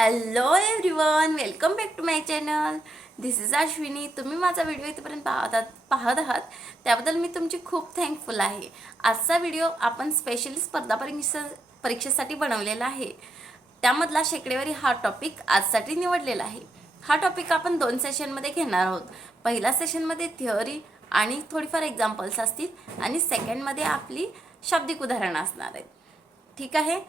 Hello everyone welcome back to my channel this is Ashwini तुम्ही माझा video इथपर्यंत पाहत पाहत आहात. त्याबद्दल मी तुमची खूप थँकफुल आहे. आजचा व्हिडिओ आपण स्पेशली स्पर्धा परीक्षा परीक्षेसाठी बनवलेला आहे. त्यामधला शेकडेवारी हा टॉपिक आजसाठी निवडलेला आहे. हा टॉपिक आपण दोन सेशनमध्ये घेणार आहोत. पहिल्या सेशनमध्ये थिअरी आणि थोडीफार एक्झाम्पल्स असतील आणि सेकंडमध्ये आपली शाब्दिक उदाहरणं असणार आहेत. ठीक आहे?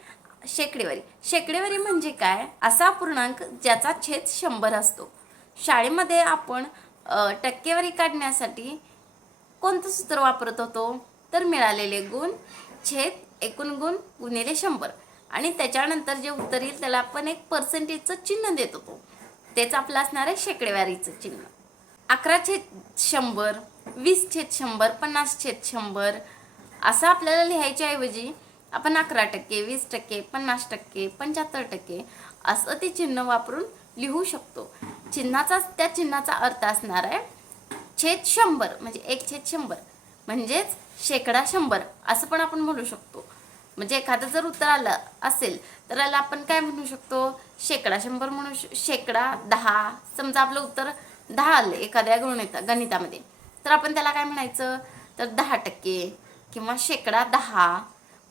शेकडेवारी. शेकडेवारी म्हणजे काय? असा पूर्णांक ज्याचा छेद शंभर असतो. शाळेमध्ये आपण टक्केवारी काढण्यासाठी कोणतं सूत्र वापरत होतो? तर मिळालेले गुण छेद एकूण गुण गुणिले शंभर. आणि त्याच्यानंतर जे उत्तर येईल त्याला आपण एक पर्सेंटेजचं चिन्ह देत होतो. तेच आपलं असणार आहे शेकडेवारीचं चिन्ह. अकरा छेद शंभर वीस छेद शंभर पन्नास छेद शंभर असं आपल्याला लिहायच्या ऐवजी आपण अकरा टक्के वीस टक्के पन्नास टक्के पंच्याहत्तर टक्के असं ते चिन्ह वापरून लिहू शकतो. चिन्हाचा त्या चिन्हाचा अर्थ असणार आहे छेद शंभर म्हणजे एक छेद शंभर. म्हणजेच शेकडा शंभर असं पण आपण म्हणू शकतो. म्हणजे एखादं जर उत्तर आलं असेल तर याला आपण काय म्हणू शकतो? शेकडा शंभर म्हणू शेकडा दहा. समजा आपलं उत्तर दहा आलं एखाद्या गणिता गणितामध्ये. तर आपण त्याला काय म्हणायचं? तर दहा टक्के किंवा शेकडा दहा.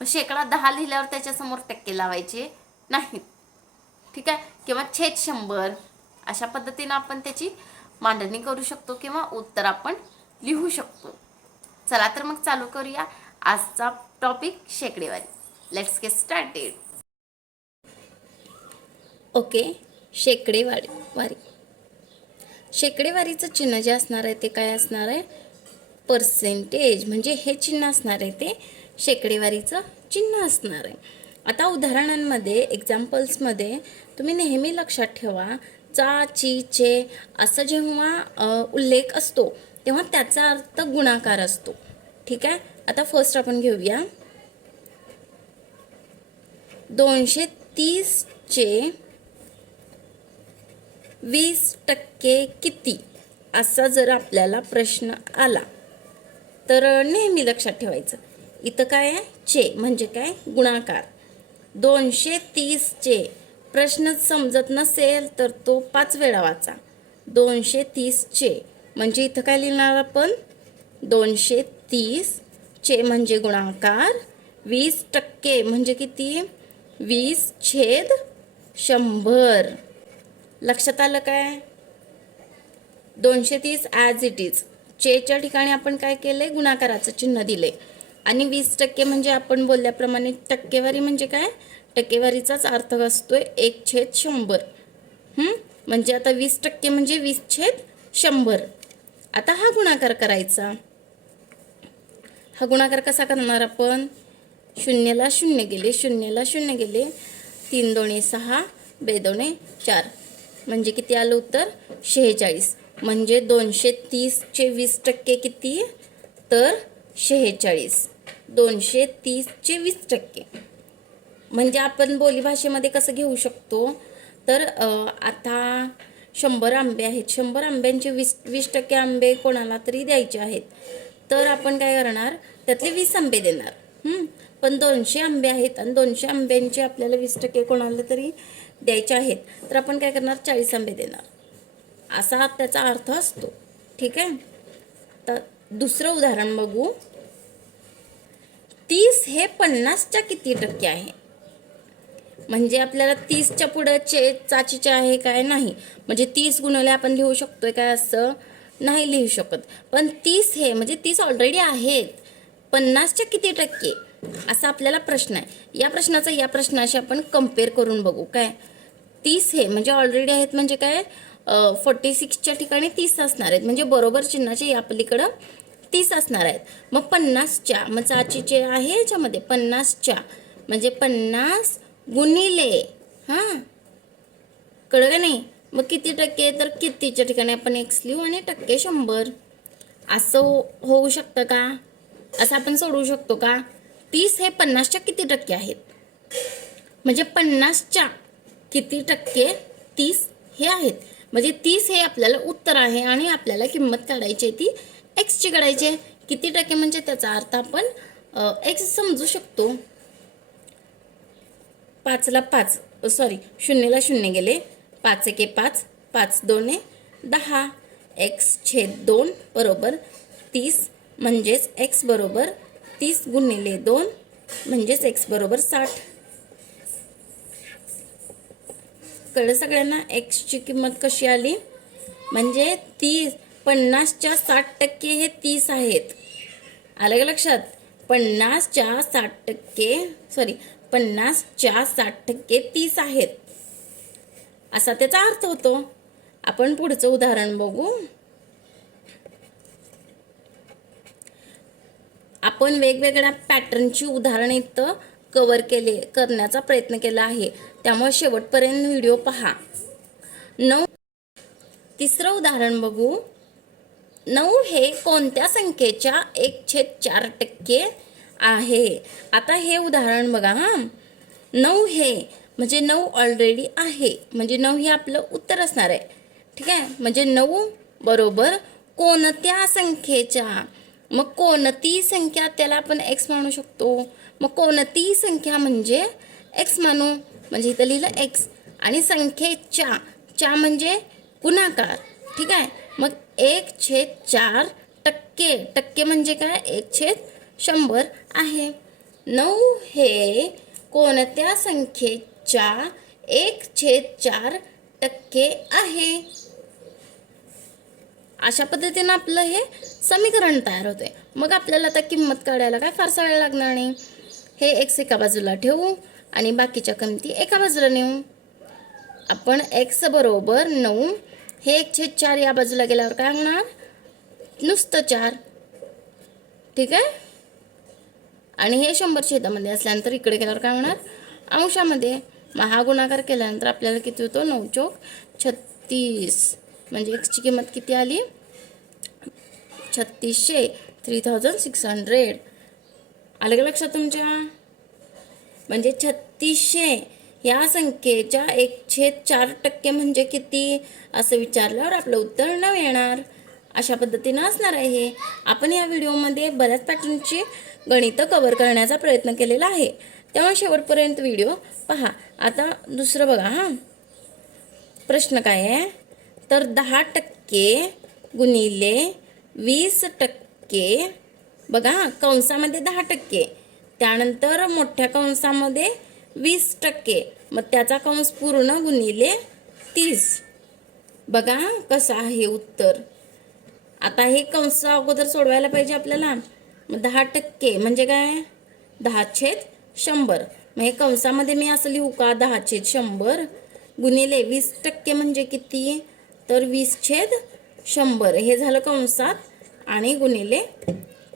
शेकडा दहा लिहिल्यावर त्याच्यासमोर टक्के लावायचे नाहीत. ठीक आहे? किंवा छेद शंभर. अशा पद्धतीनं आपण त्याची मांडणी करू शकतो किंवा उत्तर आपण लिहू शकतो. चला तर मग चालू करूया आजचा टॉपिक शेकडेवारी. लेट्स गेट स्टार्टेड ओके शेकडेवारी. वारी शेकडेवारीचं चिन्ह जे असणार आहे ते काय असणार आहे? पर्सेंटेज म्हणजे हे चिन्ह असणार आहे ते शेकडेवारीचं चिन्ह असणार आहे. आता उदाहरणांमध्ये एक्झाम्पल्समध्ये तुम्ही नेहमी लक्षात ठेवा चा ची चे असं जेव्हा उल्लेख असतो तेव्हा त्याचा अर्थ गुणाकार असतो. ठीक आहे? आता फर्स्ट आपण घेऊया. दोनशे तीसचे वीस टक्के किती? असा जर आपल्याला प्रश्न आला तर नेहमी लक्षात ठेवायचं. इथं काय आहे? चे म्हणजे काय? गुणाकार. दोनशे तीसचे प्रश्न समजत नसेल तर तो पाच वेळा वाचा. दोनशे तीसचे म्हणजे इथं काय लिहिणार आपण? दोनशे तीस चे म्हणजे गुणाकार. वीस टक्के म्हणजे किती? वीस छेद शंभर. लक्षात आलं काय? दोनशे तीस ॲज इट इज चेच्या ठिकाणी आपण काय केले गुणाकाराचं चिन्ह दिले आणि वीस टक्के म्हणजे आपण बोलल्याप्रमाणे टक्केवारी म्हणजे काय? टक्केवारीचाच अर्थ असतोय एक छेद शंभर. म्हणजे आता वीस टक्के म्हणजे वीस छेद शंभर. आता हा गुणाकार करायचा. हा गुणाकार कसा करणार आपण? शून्यला शून्य गेले शून्यला शून्य गेले. तीन दोणे सहा बेदोणे चार. म्हणजे किती आलं उत्तर? शेहेचाळीस. म्हणजे दोनशे तीसचे वीस टक्के किती? तर शेहेचाळीस. दोनशे तीसचे वीस टक्के. म्हणजे आपण बोलीभाषेमध्ये कसं घेऊ शकतो? तर आता शंभर आंबे आहेत. शंभर आंब्यांचे वीस वीस टक्के आंबे कोणाला तरी द्यायचे आहेत. तर आपण काय करणार? त्यातले वीस आंबे देणार. पण दोनशे आंबे आहेत आणि दोनशे आंब्यांचे आपल्याला वीस टक्के कोणाला तरी द्यायचे आहेत. तर आपण काय करणार? चाळीस आंबे देणार. असा त्याचा अर्थ असतो. ठीक आहे? तर दुसरं उदाहरण बघू. तीस हे पन्नासच्या किती टक्के आहे? म्हणजे आपल्याला तीसच्या पुढं चे चाचीचे आहे काय नाही? म्हणजे तीस गुणवले आपण लिहू शकतोय काय असं? नाही लिहू शकत. पण तीस हे म्हणजे तीस ऑलरेडी आहेत. पन्नासच्या किती टक्के? असा आपल्याला प्रश्न आहे. या प्रश्नाचा या प्रश्नाशी आपण कंपेअर करून बघू. काय? तीस हे म्हणजे ऑलरेडी आहेत म्हणजे काय? फोर्टी सिक्सच्या ठिकाणी तीस असणार आहेत. म्हणजे बरोबर चिन्हाचे या पलीकडं तीस असणार आहेत. मग पन्नासच्या मग चाचीचे आहे याच्यामध्ये. पन्नासच्या. म्हणजे पन्नास गुणिले हां. कळलं का नाही? मग किती टक्के? तर कितीच्या ठिकाणी आपण एक्स लिहू आणि टक्के शंभर. असं होऊ शकतं का? असं आपण सोडवू शकतो का? तीस हे पन्नासच्या किती टक्के आहेत? म्हणजे पन्नासच्या किती टक्के तीस हे आहेत. म्हणजे तीस हे आपल्याला उत्तर आहे आणि आपल्याला किंमत काढायची आहे ती एक्सची काढायची किती टक्के म्हणजे त्याचा अर्थ आपण एक्स समजू शकतो. पाचला पाच सॉरी शून्यला शून्य गेले. पाच एके पाच पाच दोने दहा. एक्स छेद दोन बरोबर तीस म्हणजेच एक्स बरोबर तीस गुणिले दोन म्हणजेच एक्स बरोबर साठ. कळलं सगळ्यांना? एक्सची किंमत कशी आली? म्हणजे तीस पन्नासच्या साठ टक्के हे तीस आहेत. आलं का लक्षात? पन्नासच्या साठ टक्के सॉरी पन्नासच्या साठ टक्के तीस आहेत. असा त्याचा अर्थ होतो. आपण पुढचं उदाहरण बघू. आपण वेगवेगळ्या पॅटर्नची उदाहरणं इथं कवर केले करण्याचा प्रयत्न केला आहे. त्यामुळे शेवटपर्यंत व्हिडिओ पहा. नऊ. तिसरं उदाहरण बघू. नऊ हे कोणत्या संख्येच्या एक छेद चार टक्के आहे? आता हे उदाहरण बघा हां. नऊ हे म्हणजे नऊ ऑलरेडी आहे. म्हणजे नऊ हे आपलं उत्तर असणार आहे. ठीक आहे? म्हणजे नऊ बरोबर कोणत्या संख्येच्या? मग कोणती संख्या त्याला आपण एक्स मानू शकतो? मग कोणती संख्या म्हणजे एक्स मानू? म्हणजे इथं लिहिलं एक्स आणि संख्येच्या च्या म्हणजे गुणाकार. ठीक आहे? मग एक छेद चार टक्के. टक्के म्हणजे काय? एक छेद शंभर आहे. नऊ हे कोणत्या संख्येच्या? एक छेद चार टक्के आहे. अशा पद्धतीनं आपलं हे समीकरण तयार होते मग आपल्याला आता किंमत काढायला काय फारसा वेळ लागणार नाही. हे एक्स एका बाजूला ठेवू आणि बाकीच्या किमती एका बाजूला नेऊ. आपण एक्स बरोबर नऊ हे एक छेद चार या बाजूला गेल्यावर काय होणार? नुसतं चार. ठीक आहे? आणि हे शंभर छेदामध्ये असल्यानंतर इकडे गेल्यावर काय होणार? अंशामध्ये. मग हा गुणाकार केल्यानंतर आपल्याला किती होतो? नऊ चौक छत्तीस. म्हणजे एक्सची किंमत किती आली? छत्तीसशे थ्री थाउजंड सिक्स हंड्रेड आलं का लक्षात तुमच्या? म्हणजे छत्तीसशे या संख्येच्या एक छेद चार टक्के म्हणजे किती? असं विचारल्यावर आपलं उत्तर न येणार अशा पद्धतीनं असणार आहे हे. आपण या व्हिडिओमध्ये बऱ्याच पॅटर्नची गणितं कव्हर करण्याचा प्रयत्न केलेला आहे. तेव्हा शेवटपर्यंत व्हिडिओ पहा. आता दुसरं बघा हां. प्रश्न काय आहे? तर दहा टक्के गुणिले वीस टक्के बघा हां, कंसामध्ये दहा टक्के. त्यानंतर मोठ्या कंसामध्ये वीस टक्के. मग त्याचा कंस पूर्ण गुणिले तीस. बघा कसं आहे उत्तर. आता हे कंस अगोदर सोडवायला पाहिजे आपल्याला. मग दहा टक्के म्हणजे काय? दहा छेद शंभर. मग हे कंसामध्ये मी असं लिहू का? दहा छेद शंभर गुणिले वीस टक्के म्हणजे किती? तर वीस छेद शंभर. हे झालं कंसात आणि गुणिले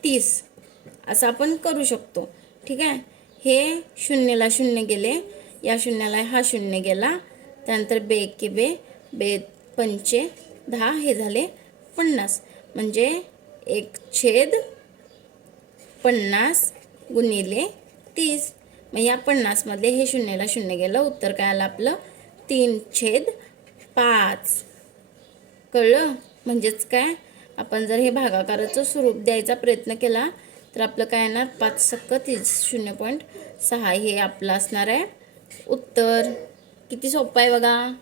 तीस. असं आपण करू शकतो. ठीक आहे? हे शून्यला शून्य गेले या शून्याला हा शून्य गेला त्यानंतर बे एके बे बे पंचे दहा हे झाले पन्नास. म्हणजे एक छेद पन्नास गुणिले तीस. मग या पन्नासमध्ये हे शून्यला शून्य गेलं उत्तर काय आलं आपलं? तीन छेद पाच. कळलं? म्हणजेच काय? आपण जर हे भागाकाराचं स्वरूप द्यायचा प्रयत्न केला तर आपलं काय येणार? पाच सक्क तीस शून्य पॉईंट सहा. हे आपलं असणार आहे. उत्तर. किती सोपं आहे बघा.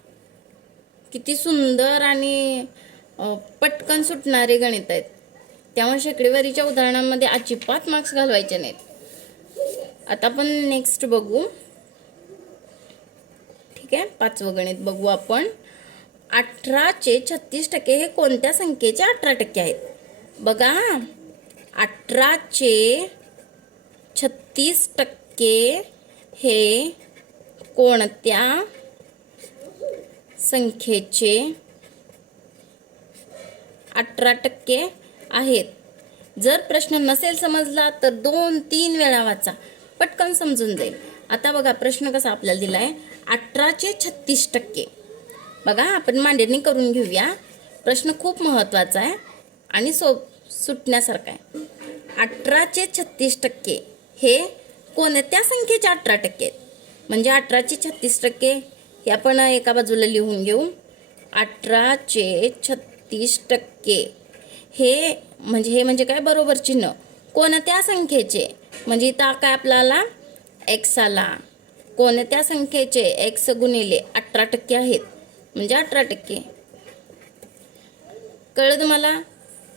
किती सुंदर आणि पटकन सुटणारे गणित आहेत. त्यामुळे शेकडेवारीच्या उदाहरणांमध्ये अजिबात मार्क्स घालवायचे नाहीत. आता आपण नेक्स्ट बघू. ठीक आहे? पाचवं गणित बघू आपण. अठराचे छत्तीस टक्के हे कोणत्या संख्येचे अठरा टक्के आहेत? बघा हां. अठराचे छत्तीस टक्के हे कोणत्या संख्येचे? अठरा टक्के आहेत. जर प्रश्न नसेल समजला तर दोन तीन वेळा वाचा. पटकन समजून जाईल. आता बघा प्रश्न कसा आपल्याला दिला आहे अठराचे छत्तीस टक्के. बघा आपण मांडणी करून घेऊया. प्रश्न खूप महत्त्वाचा आहे. आणि सोप सुटण्यासारखं आहे. अठराचे छत्तीस टक्के हे कोणत्या संख्येचे अठरा टक्के आहेत. म्हणजे अठराचे छत्तीस टक्के हे आपण एका बाजूला लिहून घेऊ. अठराचे छत्तीस टक्के हे म्हणजे हे म्हणजे काय? बरोबर चिन्ह. कोणत्या संख्येचे? म्हणजे इथं काय आपल्याला एक्स आला. कोणत्या संख्येचे? एक्स गुणिले अठरा टक्के आहेत. म्हणजे अठरा टक्के. कळलं तुम्हाला?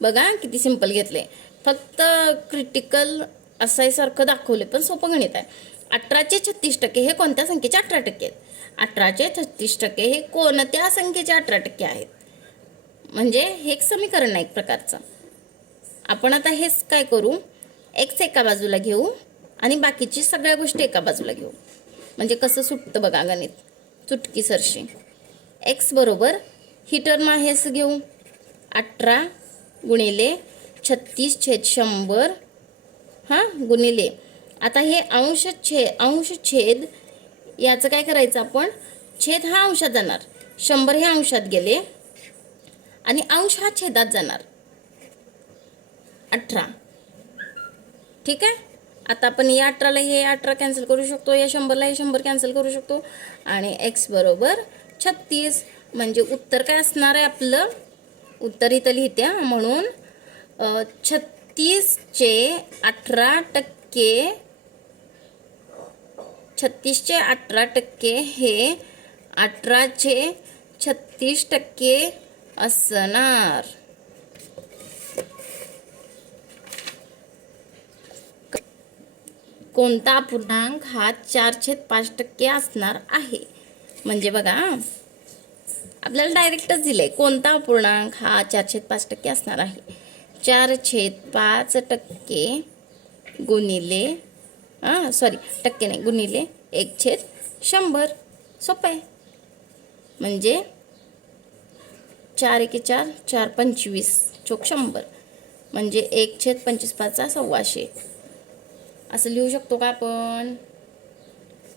बघा किती सिंपल घेतले. फक्त क्रिटिकल असायसारखं दाखवले पण सोपं गणित आहे. अठराचे छत्तीस टक्के हे कोणत्या संख्येचे अठरा टक्के आहेत? अठराचे छत्तीस टक्के हे कोणत्या संख्येचे अठरा टक्के आहेत? म्हणजे हे एक समीकरण आहे एक प्रकारचं. आपण आता हेच काय करू? एक्स एका बाजूला घेऊ आणि बाकीची सगळ्या गोष्टी एका बाजूला घेऊ. म्हणजे कसं सुटतं बघा गणित. चुटकी सरशी एक्स बरोबर ही टर्म आहे असं घेऊ. अठरा गुणिले छत्तीस छेद शंभर हां गुणिले. आता हे अंश छे अंश छेद याचं काय करायचं आपण? छेद हा अंशात जाणार. शंभर हे अंशात गेले. आणि अंश हा छेदात जाणार. अठरा. ठीक आहे? आता आपण या अठराला हे अठरा कॅन्सल करू शकतो या शंभरला हे शंभर कॅन्सल करू शकतो. आणि एक्स बरोबर छत्तीस. म्हणजे उत्तर काय असणार आहे आपलं? उत्तर इथं लिहित्या म्हणून छत्तीसचे अठरा टक्के छत्तीसचे अठरा टक्के हे अठराचे छत्तीस टक्के असणार. कोणता पूर्णांक हा चार छेद पाच टक्के असणार आहे? म्हणजे बघा आपल्याला डायरेक्टच दिलंय. कोणता अपूर्णांक हा चार छेद पाच टक्के असणार आहे? चार छेद पाच टक्के गुणिले हां सॉरी टक्के नाही गुणिले एक छेद शंभर. सोपं आहे. म्हणजे चार एके चार चार पंचवीस चोक शंभर. म्हणजे एक छेद पंचवीस पाचचा सव्वाशे. असं लिहू शकतो का आपण?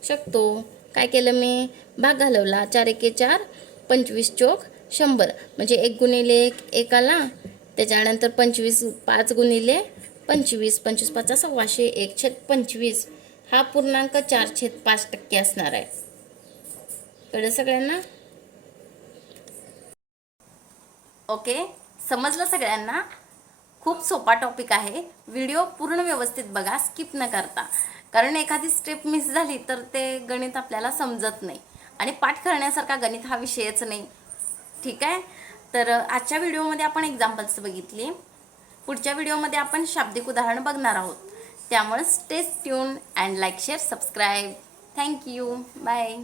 शकतो. काय केलं मी? भाग घालवला. चार एके चार पंचवीस चोक शंभर. म्हणजे एक गुणिले एक एक आला त्याच्यानंतर पंचवीस पाच गुणिले पंचवीस पंचवीस पाचा सव्वाशे एक छेद पंचवीस. हा पूर्णांक चार छेद पाच टक्के असणार आहे. कळलं सगळ्यांना? ओके समजलं सगळ्यांना? खूप सोपा टॉपिक आहे. व्हिडिओ पूर्ण व्यवस्थित बघा स्किप न करता. कारण एखादी स्टेप मिस झाली तर ते गणित आपल्याला समजत नाही. आणि पाठ करण्यासारखा गणित हा विषयच नाही. ठीक आहे? तर आजच्या व्हिडिओमध्ये आपण एक्झाम्पल्स बघितली. पुढच्या व्हिडिओमध्ये आपण शाब्दिक उदाहरण बघणार आहोत. त्यामुळे stay tuned and like share subscribe thank you bye